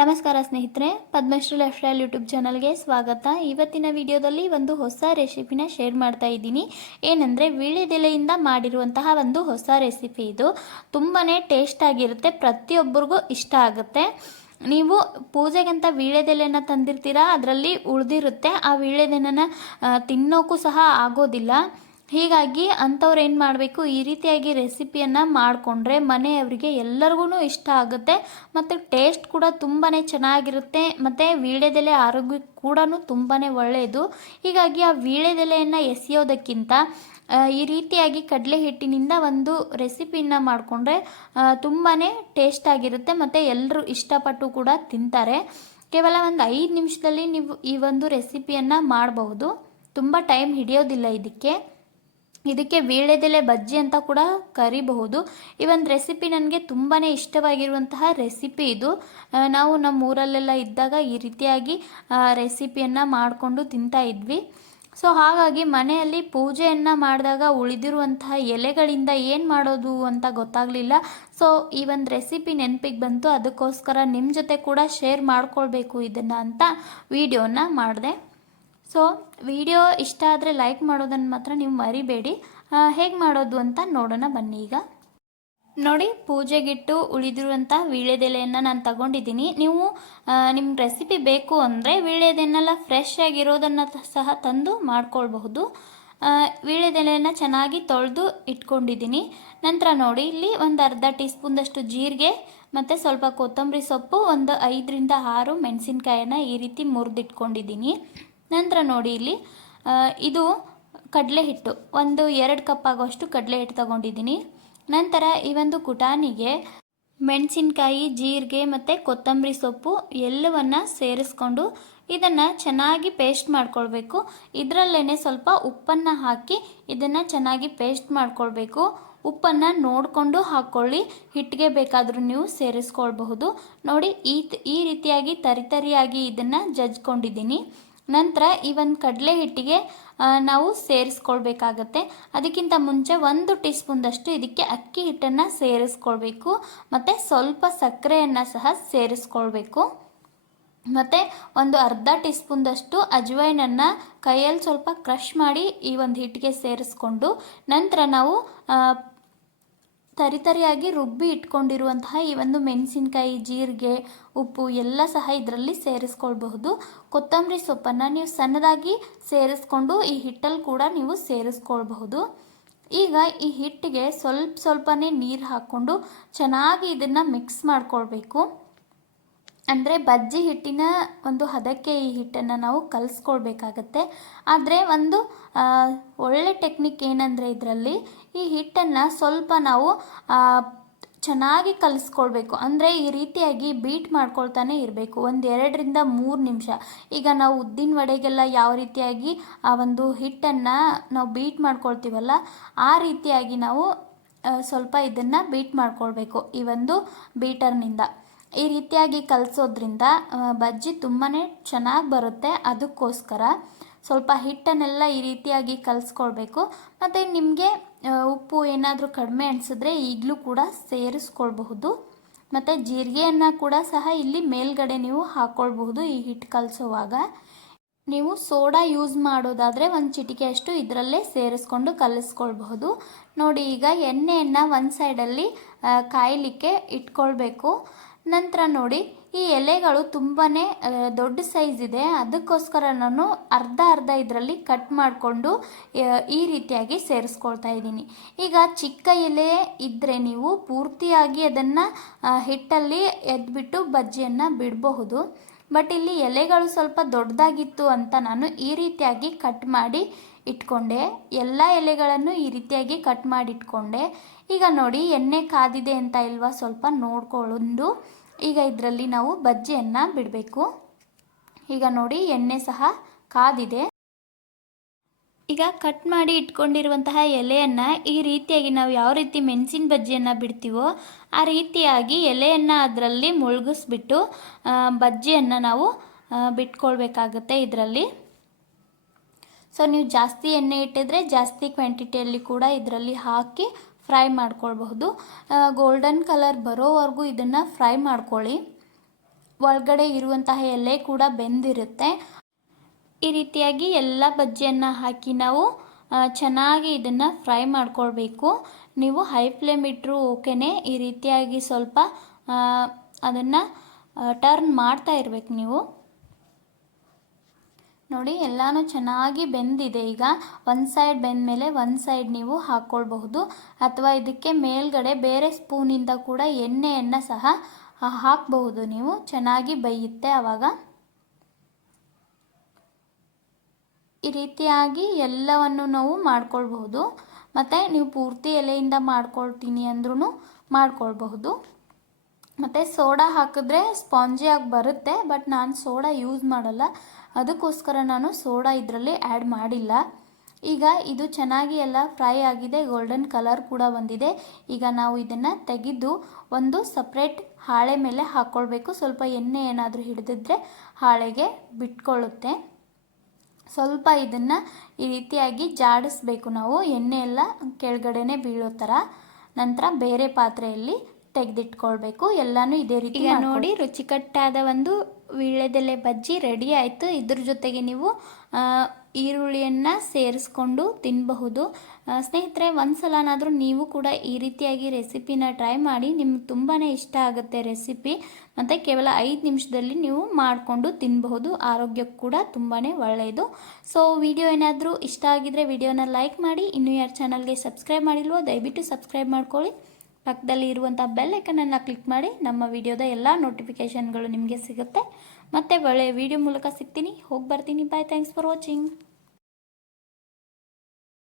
ನಮಸ್ಕಾರ ಸ್ನೇಹಿತರೆ, Padmashri life style YouTube ಚಾನಲ್ಗೆ ಸ್ವಾಗತ. ಇವತ್ತಿನ ವಿಡಿಯೋದಲ್ಲಿ ಒಂದು ಹೊಸ ರೆಸಿಪಿನ ಶೇರ್ ಮಾಡ್ತಾ ಇದ್ದೀನಿ. ಏನಂದರೆ ವೀಳ್ಯದೆಲೆಯಿಂದ ಮಾಡಿರುವಂತಹ ಒಂದು ಹೊಸ ರೆಸಿಪಿ ಇದು. ತುಂಬಾ ಟೇಸ್ಟ್ ಆಗಿರುತ್ತೆ, ಪ್ರತಿಯೊಬ್ಬರಿಗೂ ಇಷ್ಟ ಆಗುತ್ತೆ. ನೀವು ಪೂಜೆಗಂತ ವೀಳ್ಯದೆಲೆಯನ್ನು ತಂದಿರ್ತೀರಾ, ಅದರಲ್ಲಿ ಉಳಿದಿರುತ್ತೆ. ಆ ವೀಳ್ಯದೆಲೆನ ತಿನ್ನೋಕ್ಕೂ ಸಹ ಆಗೋದಿಲ್ಲ. ಹೀಗಾಗಿ ಅಂಥವ್ರು ಏನು ಮಾಡಬೇಕು? ಈ ರೀತಿಯಾಗಿ ರೆಸಿಪಿಯನ್ನು ಮಾಡಿಕೊಂಡ್ರೆ ಮನೆಯವರಿಗೆ ಎಲ್ಲರಿಗೂ ಇಷ್ಟ ಆಗುತ್ತೆ. ಮತ್ತು ಟೇಸ್ಟ್ ಕೂಡ ತುಂಬಾ ಚೆನ್ನಾಗಿರುತ್ತೆ. ಮತ್ತು ವೀಳ್ಯದೆಲೆ ಆರೋಗ್ಯಕ್ಕೆ ಕೂಡ ತುಂಬಾ ಒಳ್ಳೆಯದು ಹೀಗಾಗಿ ಆ ವೀಳ್ಯದೆಲೆಯನ್ನು ಎಸೆಯೋದಕ್ಕಿಂತ ಈ ರೀತಿಯಾಗಿ ಕಡಲೆ ಹಿಟ್ಟಿನಿಂದ ಒಂದು ರೆಸಿಪಿನ ಮಾಡಿಕೊಂಡ್ರೆ ತುಂಬಾ ಟೇಸ್ಟಾಗಿರುತ್ತೆ ಮತ್ತು ಎಲ್ಲರೂ ಇಷ್ಟಪಟ್ಟು ಕೂಡ ತಿಂತಾರೆ. ಕೇವಲ ಒಂದು ಐದು ನಿಮಿಷದಲ್ಲಿ ನೀವು ಈ ಒಂದು ರೆಸಿಪಿಯನ್ನು ಮಾಡಬಹುದು. ತುಂಬ ಟೈಮ್ ಹಿಡಿಯೋದಿಲ್ಲ ಇದಕ್ಕೆ. ಇದಕ್ಕೆ ವೀಳ್ಯದೆಲೆ ಬಜ್ಜಿ ಅಂತ ಕೂಡ ಕರಿಬಹುದು. ಈ ಒಂದು ರೆಸಿಪಿ ನನಗೆ ತುಂಬಾ ಇಷ್ಟವಾಗಿರುವಂತಹ ರೆಸಿಪಿ ಇದು. ನಾವು ನಮ್ಮ ಊರಲ್ಲೆಲ್ಲ ಇದ್ದಾಗ ಈ ರೀತಿಯಾಗಿ ರೆಸಿಪಿಯನ್ನು ಮಾಡಿಕೊಂಡು ತಿಂತಾ ಇದ್ವಿ. ಸೊ, ಹಾಗಾಗಿ ಮನೆಯಲ್ಲಿ ಪೂಜೆಯನ್ನು ಮಾಡಿದಾಗ ಉಳಿದಿರುವಂತಹ ಎಲೆಗಳಿಂದ ಏನು ಮಾಡೋದು ಅಂತ ಗೊತ್ತಾಗಲಿಲ್ಲ. ಸೊ, ಈ ಒಂದು ರೆಸಿಪಿ ನೆನಪಿಗೆ ಬಂತು. ಅದಕ್ಕೋಸ್ಕರ ನಿಮ್ಮ ಜೊತೆ ಕೂಡ ಶೇರ್ ಮಾಡ್ಕೊಳ್ಬೇಕು ಇದನ್ನು ಅಂತ ವಿಡಿಯೋನ ಮಾಡಿದೆ. ಸೊ ವಿಡಿಯೋ ಇಷ್ಟ ಆದರೆ ಲೈಕ್ ಮಾಡೋದನ್ನು ಮಾತ್ರ ನೀವು ಮರಿಬೇಡಿ. ಹೇಗೆ ಮಾಡೋದು ಅಂತ ನೋಡೋಣ ಬನ್ನಿ ಈಗ. ನೋಡಿ, ಪೂಜೆಗಿಟ್ಟು ಉಳಿದಿರುವಂಥ ವೀಳ್ಯದೆಲೆಯನ್ನು ನಾನು ತಗೊಂಡಿದ್ದೀನಿ. ನೀವು ನಿಮ್ಮ ರೆಸಿಪಿ ಬೇಕು ಅಂದರೆ ವೀಳ್ಯದೆನ್ನೆಲ್ಲ ಫ್ರೆಶ್ ಆಗಿರೋದನ್ನು ಸಹ ತಂದು ಮಾಡ್ಕೊಳ್ಬಹುದು. ವೀಳ್ಯದೆಲೆಯನ್ನು ಚೆನ್ನಾಗಿ ತೊಳೆದು ಇಟ್ಕೊಂಡಿದ್ದೀನಿ. ನಂತರ ನೋಡಿ, ಇಲ್ಲಿ ಒಂದು ಅರ್ಧ ಟೀ ಸ್ಪೂನ್ದಷ್ಟು ಜೀರಿಗೆ, ಮತ್ತು ಸ್ವಲ್ಪ ಕೊತ್ತಂಬರಿ ಸೊಪ್ಪು, ಒಂದು ಐದರಿಂದ ಆರು ಮೆಣಸಿನ್ಕಾಯನ್ನು ಈ ರೀತಿ ಮುರಿದಿಟ್ಕೊಂಡಿದ್ದೀನಿ. ನಂತರ ನೋಡಿ ಇಲ್ಲಿ ಇದು ಕಡಲೆ ಹಿಟ್ಟು. ಒಂದು ಎರಡು ಕಪ್ ಆಗುವಷ್ಟು ಕಡಲೆ ಹಿಟ್ಟು ತಗೊಂಡಿದ್ದೀನಿ. ನಂತರ ಈ ಒಂದು ಕುಟಾನಿಗೆ ಮೆಣಸಿನ್ಕಾಯಿ, ಜೀರಿಗೆ ಮತ್ತು ಕೊತ್ತಂಬರಿ ಸೊಪ್ಪು ಎಲ್ಲವನ್ನು ಸೇರಿಸ್ಕೊಂಡು ಇದನ್ನು ಚೆನ್ನಾಗಿ ಪೇಸ್ಟ್ ಮಾಡ್ಕೊಳ್ಬೇಕು. ಇದರಲ್ಲೇ ಸ್ವಲ್ಪ ಉಪ್ಪನ್ನು ಹಾಕಿ ಇದನ್ನು ಚೆನ್ನಾಗಿ ಪೇಸ್ಟ್ ಮಾಡ್ಕೊಳ್ಬೇಕು. ಉಪ್ಪನ್ನು ನೋಡಿಕೊಂಡು ಹಾಕ್ಕೊಳ್ಳಿ. ಹಿಟ್ಟಿಗೆ ಬೇಕಾದರೂ ನೀವು ಸೇರಿಸ್ಕೊಳ್ಬಹುದು. ನೋಡಿ, ಈ ಈ ರೀತಿಯಾಗಿ ತರಿತರಿಯಾಗಿ ಇದನ್ನು ಜಜ್ಕೊಂಡಿದ್ದೀನಿ. ನಂತರ ಈ ಒಂದು ಕಡಲೆ ಹಿಟ್ಟಿಗೆ ನಾವು ಸೇರಿಸ್ಕೊಳ್ಬೇಕಾಗತ್ತೆ. ಅದಕ್ಕಿಂತ ಮುಂಚೆ ಒಂದು ಟೀ ಸ್ಪೂನ್ದಷ್ಟು ಇದಕ್ಕೆ ಅಕ್ಕಿ ಹಿಟ್ಟನ್ನು ಸೇರಿಸ್ಕೊಳ್ಬೇಕು. ಮತ್ತು ಸ್ವಲ್ಪ ಸಕ್ಕರೆಯನ್ನು ಸಹ ಸೇರಿಸ್ಕೊಳ್ಬೇಕು. ಮತ್ತು ಒಂದು ಅರ್ಧ ಟೀ ಸ್ಪೂನ್ದಷ್ಟು ಅಜ್ವೈನನ್ನು ಕೈಯಲ್ಲಿ ಸ್ವಲ್ಪ ಕ್ರಷ್ ಮಾಡಿ ಈ ಒಂದು ಹಿಟ್ಟಿಗೆ ಸೇರಿಸ್ಕೊಂಡು, ನಂತರ ನಾವು ತರಿತರಿಯಾಗಿ ರುಬ್ಬಿ ಇಟ್ಕೊಂಡಿರುವಂತಹ ಈ ಒಂದು ಮೆಣಸಿನ್ಕಾಯಿ, ಜೀರಿಗೆ, ಉಪ್ಪು ಎಲ್ಲ ಸಹ ಇದರಲ್ಲಿ ಸೇರಿಸ್ಕೊಳ್ಬಹುದು. ಕೊತ್ತಂಬರಿ ಸೊಪ್ಪನ್ನು ನೀವು ಸಣ್ಣದಾಗಿ ಸೇರಿಸ್ಕೊಂಡು ಈ ಹಿಟ್ಟಲ್ಲಿ ಕೂಡ ನೀವು ಸೇರಿಸ್ಕೊಳ್ಬಹುದು. ಈಗ ಈ ಹಿಟ್ಟಿಗೆ ಸ್ವಲ್ಪ ಸ್ವಲ್ಪನೇ ನೀರು ಹಾಕ್ಕೊಂಡು ಚೆನ್ನಾಗಿ ಇದನ್ನು ಮಿಕ್ಸ್ ಮಾಡ್ಕೊಳ್ಬೇಕು. ಅಂದರೆ ಬಜ್ಜಿ ಹಿಟ್ಟಿನ ಒಂದು ಹದಕ್ಕೆ ಈ ಹಿಟ್ಟನ್ನು ನಾವು ಕಲಿಸ್ಕೊಳ್ಬೇಕಾಗತ್ತೆ. ಆದರೆ ಒಂದು ಒಳ್ಳೆ ಟೆಕ್ನಿಕ್ ಏನಂದರೆ ಇದರಲ್ಲಿ ಈ ಹಿಟ್ಟನ್ನು ಸ್ವಲ್ಪ ನಾವು ಚೆನ್ನಾಗಿ ಕಲಿಸ್ಕೊಳ್ಬೇಕು. ಅಂದರೆ ಈ ರೀತಿಯಾಗಿ ಬೀಟ್ ಮಾಡ್ಕೊಳ್ತಾನೆ ಇರಬೇಕು. ಒಂದು ಎರಡರಿಂದ ಮೂರು ನಿಮಿಷ. ಈಗ ನಾವು ಉದ್ದಿನ ವಡೆಗೆಲ್ಲ ಯಾವ ರೀತಿಯಾಗಿ, ಆ, ಒಂದು ಹಿಟ್ಟನ್ನು ನಾವು ಬೀಟ್ ಮಾಡ್ಕೊಳ್ತೀವಲ್ಲ, ಆ ರೀತಿಯಾಗಿ ನಾವು ಸ್ವಲ್ಪ ಇದನ್ನು ಬೀಟ್ ಮಾಡ್ಕೊಳ್ಬೇಕು ಈ ಒಂದು ಬೀಟರ್ನಿಂದ ಈ ರೀತಿಯಾಗಿ ಕಲಿಸೋದ್ರಿಂದ ಬಜ್ಜಿ ತುಂಬಾ ಚೆನ್ನಾಗಿ ಬರುತ್ತೆ. ಅದಕ್ಕೋಸ್ಕರ ಸ್ವಲ್ಪ ಹಿಟ್ಟನ್ನೆಲ್ಲ ಈ ರೀತಿಯಾಗಿ ಕಲಿಸ್ಕೊಳ್ಬೇಕು. ಮತ್ತು ನಿಮಗೆ ಉಪ್ಪು ಏನಾದರೂ ಕಡಿಮೆ ಅನಿಸಿದ್ರೆ ಈಗಲೂ ಕೂಡ ಸೇರಿಸ್ಕೊಳ್ಬಹುದು. ಮತ್ತು ಜೀರಿಗೆಯನ್ನು ಕೂಡ ಸಹ ಇಲ್ಲಿ ಮೇಲ್ಗಡೆ ನೀವು ಹಾಕ್ಕೊಳ್ಬಹುದು ಈ ಹಿಟ್ಟು ಕಲಿಸುವಾಗ. ನೀವು ಸೋಡಾ ಯೂಸ್ ಮಾಡೋದಾದರೆ ಒಂದು ಚಿಟಿಕೆಯಷ್ಟು ಇದರಲ್ಲೇ ಸೇರಿಸ್ಕೊಂಡು ಕಲಿಸ್ಕೊಳ್ಬಹುದು. ನೋಡಿ, ಈಗ ಎಣ್ಣೆಯನ್ನು ಒಂದು ಸೈಡಲ್ಲಿ ಕಾಯಲಿಕ್ಕೆ ಇಟ್ಕೊಳ್ಬೇಕು. ನಂತರ ನೋಡಿ, ಈ ಎಲೆಗಳು ತುಂಬಾ ದೊಡ್ಡ ಸೈಜ್ ಇದೆ. ಅದಕ್ಕೋಸ್ಕರ ನಾನು ಅರ್ಧ ಅರ್ಧ ಇದರಲ್ಲಿ ಕಟ್ ಮಾಡಿಕೊಂಡು ಈ ರೀತಿಯಾಗಿ ಸೇರಿಸ್ಕೊಳ್ತಾ ಇದ್ದೀನಿ. ಈಗ ಚಿಕ್ಕ ಎಲೆ ಇದ್ದರೆ ನೀವು ಪೂರ್ತಿಯಾಗಿ ಅದನ್ನು ಹಿಟ್ಟಲ್ಲಿ ಎದ್ಬಿಟ್ಟು ಬಜ್ಜಿಯನ್ನು ಬಿಡಬಹುದು. ಬಟ್ ಇಲ್ಲಿ ಎಲೆಗಳು ಸ್ವಲ್ಪ ದೊಡ್ಡದಾಗಿತ್ತು ಅಂತ ನಾನು ಈ ರೀತಿಯಾಗಿ ಕಟ್ ಮಾಡಿ ಇಟ್ಕೊಂಡೆ. ಎಲ್ಲ ಎಲೆಗಳನ್ನು ಈ ರೀತಿಯಾಗಿ ಕಟ್ ಮಾಡಿ ಇಟ್ಕೊಂಡೆ. ಈಗ ನೋಡಿ, ಎಣ್ಣೆ ಕಾದಿದೆ ಅಂತ ಇಲ್ವಾ? ಸ್ವಲ್ಪ ನೋಡ್ಕೊಂಡು ಈಗ ಇದರಲ್ಲಿ ನಾವು ಬಜ್ಜಿಯನ್ನು ಬಿಡಬೇಕು. ಈಗ ನೋಡಿ, ಎಣ್ಣೆ ಸಹ ಕಾದಿದೆ. ಈಗ ಕಟ್ ಮಾಡಿ ಇಟ್ಕೊಂಡಿರುವಂತಹ ಎಲೆಯನ್ನು ಈ ರೀತಿಯಾಗಿ ನಾವು ಯಾವ ರೀತಿ ಮೆಣಸಿನ ಬಜ್ಜಿಯನ್ನು ಬಿಡ್ತೀವೋ, ಆ ರೀತಿಯಾಗಿ ಎಲೆಯನ್ನು ಅದರಲ್ಲಿ ಮುಳುಗಿಸ್ಬಿಟ್ಟು ಬಜ್ಜಿಯನ್ನು ನಾವು ಬಿಟ್ಕೊಳ್ಬೇಕಾಗತ್ತೆ ಇದರಲ್ಲಿ. ಸೊ ನೀವು ಜಾಸ್ತಿ ಎಣ್ಣೆ ಇಟ್ಟಿದ್ರೆ ಜಾಸ್ತಿ ಕ್ವಾಂಟಿಟಿಯಲ್ಲಿ ಕೂಡ ಇದರಲ್ಲಿ ಹಾಕಿ ಫ್ರೈ ಮಾಡ್ಕೊಳ್ಬಹುದು. ಗೋಲ್ಡನ್ ಕಲರ್ ಬರೋವರೆಗೂ ಇದನ್ನು ಫ್ರೈ ಮಾಡ್ಕೊಳ್ಳಿ. ಒಳಗಡೆ ಇರುವಂತಹ ಎಲೆ ಕೂಡ ಬೆಂದಿರುತ್ತೆ. ಈ ರೀತಿಯಾಗಿ ಎಲ್ಲ ಬಜ್ಜಿಯನ್ನು ಹಾಕಿ ನಾವು ಚೆನ್ನಾಗಿ ಇದನ್ನು ಫ್ರೈ ಮಾಡ್ಕೊಳ್ಬೇಕು. ನೀವು ಹೈ ಫ್ಲೇಮ್ ಇಟ್ಟರು ಓಕೆನೆ. ಈ ರೀತಿಯಾಗಿ ಸ್ವಲ್ಪ ಅದನ್ನು ಟರ್ನ್ ಮಾಡ್ತಾ ಇರಬೇಕು ನೀವು. ನೋಡಿ, ಎಲ್ಲಾನು ಚೆನ್ನಾಗಿ ಬೆಂದಿದೆ. ಈಗ ಒಂದು ಸೈಡ್ ಬೆಂದ ಮೇಲೆ ಒಂದು ಸೈಡ್ ನೀವು ಹಾಕ್ಕೊಳ್ಬಹುದು ಅಥವಾ ಇದಕ್ಕೆ ಮೇಲ್ಗಡೆ ಬೇರೆ ಸ್ಪೂನಿಂದ ಕೂಡ ಎಣ್ಣೆಯನ್ನು ಸಹ ಹಾಕ್ಬಹುದು ನೀವು. ಚೆನ್ನಾಗಿ ಬೇಯುತ್ತೆ ಆವಾಗ ಈ ರೀತಿಯಾಗಿ ಎಲ್ಲವನ್ನು ನಾವು ಮಾಡ್ಕೊಳ್ಬಹುದು. ಮತ್ತು ನೀವು ಪೂರ್ತಿ ಎಲೆಯಿಂದ ಮಾಡ್ಕೊಳ್ತೀನಿ ಅಂದ್ರೂ ಮಾಡ್ಕೊಳ್ಬಹುದು. ಮತ್ತು ಸೋಡಾ ಹಾಕಿದ್ರೆ ಸ್ಪಾಂಜಿಯಾಗಿ ಬರುತ್ತೆ, ಬಟ್ ನಾನು ಸೋಡಾ ಯೂಸ್ ಮಾಡಲ್ಲ. ಅದಕ್ಕೋಸ್ಕರ ನಾನು ಸೋಡಾ ಇದರಲ್ಲಿ ಆ್ಯಡ್ ಮಾಡಿಲ್ಲ. ಈಗ ಇದು ಚೆನ್ನಾಗಿ ಎಲ್ಲ ಫ್ರೈ ಆಗಿದೆ ಗೋಲ್ಡನ್ ಕಲರ್ ಕೂಡ ಬಂದಿದೆ. ಈಗ ನಾವು ಇದನ್ನು ತೆಗೆದು ಒಂದು ಸಪ್ರೇಟ್ ಹಾಳೆ ಮೇಲೆ ಹಾಕ್ಕೊಳ್ಬೇಕು ಸ್ವಲ್ಪ ಎಣ್ಣೆ ಏನಾದರೂ ಹಿಡಿದಿದ್ರೆ ಹಾಳೆಗೆ ಬಿಟ್ಕೊಳ್ಳುತ್ತೆ ಸ್ವಲ್ಪ ಇದನ್ನು ಈ ರೀತಿಯಾಗಿ ಜಾಡಿಸ್ಬೇಕು ನಾವು. ಎಣ್ಣೆ ಎಲ್ಲ ಕೆಳಗಡೆನೆ ಬೀಳೋ ಥರ ನಂತರ ಬೇರೆ ಪಾತ್ರೆಯಲ್ಲಿ ತೆಗೆದಿಟ್ಕೊಳ್ಬೇಕು. ಎಲ್ಲನೂ ಇದೇ ರೀತಿ ನೋಡಿ ರುಚಿಕಟ್ಟಾದ ಒಂದು ವೀಳ್ಯದೆಲೆ ಬಜ್ಜಿ ರೆಡಿ ಆಯಿತು. ಇದ್ರ ಜೊತೆಗೆ ನೀವು ಈರುಳ್ಳಿಯನ್ನು ಸೇರಿಸ್ಕೊಂಡು ತಿನ್ನಬಹುದು ಸ್ನೇಹಿತರೆ ಒಂದು ಸಲನಾದರೂ ನೀವು ಕೂಡ ಈ ರೀತಿಯಾಗಿ ರೆಸಿಪಿನ ಟ್ರೈ ಮಾಡಿ. ನಿಮ್ಗೆ ತುಂಬಾ ಇಷ್ಟ ಆಗುತ್ತೆ ರೆಸಿಪಿ. ಮತ್ತು ಕೇವಲ ಐದು ನಿಮಿಷದಲ್ಲಿ ನೀವು ಮಾಡಿಕೊಂಡು ತಿನ್ನಬಹುದು ಆರೋಗ್ಯಕ್ಕೆ ಕೂಡ ತುಂಬಾ ಒಳ್ಳೆಯದು. ಸೊ ವಿಡಿಯೋ ಏನಾದರೂ ಇಷ್ಟ ಆಗಿದ್ರೆ ವಿಡಿಯೋನ ಲೈಕ್ ಮಾಡಿ. ಇನ್ನೂ ಯಾರು ಚಾನಲ್ಗೆ ಸಬ್ಸ್ಕ್ರೈಬ್ ಮಾಡಿಲ್ವೋ, ದಯವಿಟ್ಟು ಸಬ್ಸ್ಕ್ರೈಬ್ ಮಾಡ್ಕೊಳ್ಳಿ. ಪಕ್ಕದಲ್ಲಿ ಇರುವಂಥ ಬೆಲ್ ಐಕನನ್ನು ಕ್ಲಿಕ್ ಮಾಡಿ ನಮ್ಮ ವಿಡಿಯೋದ ಎಲ್ಲ ನೋಟಿಫಿಕೇಷನ್ಗಳು ನಿಮಗೆ ಸಿಗುತ್ತೆ. ಮತ್ತೆ ಒಳ್ಳೆಯ ವಿಡಿಯೋ ಮೂಲಕ ಸಿಗ್ತೀನಿ. ಹೋಗಿ ಬರ್ತೀನಿ. Bye thanks for watching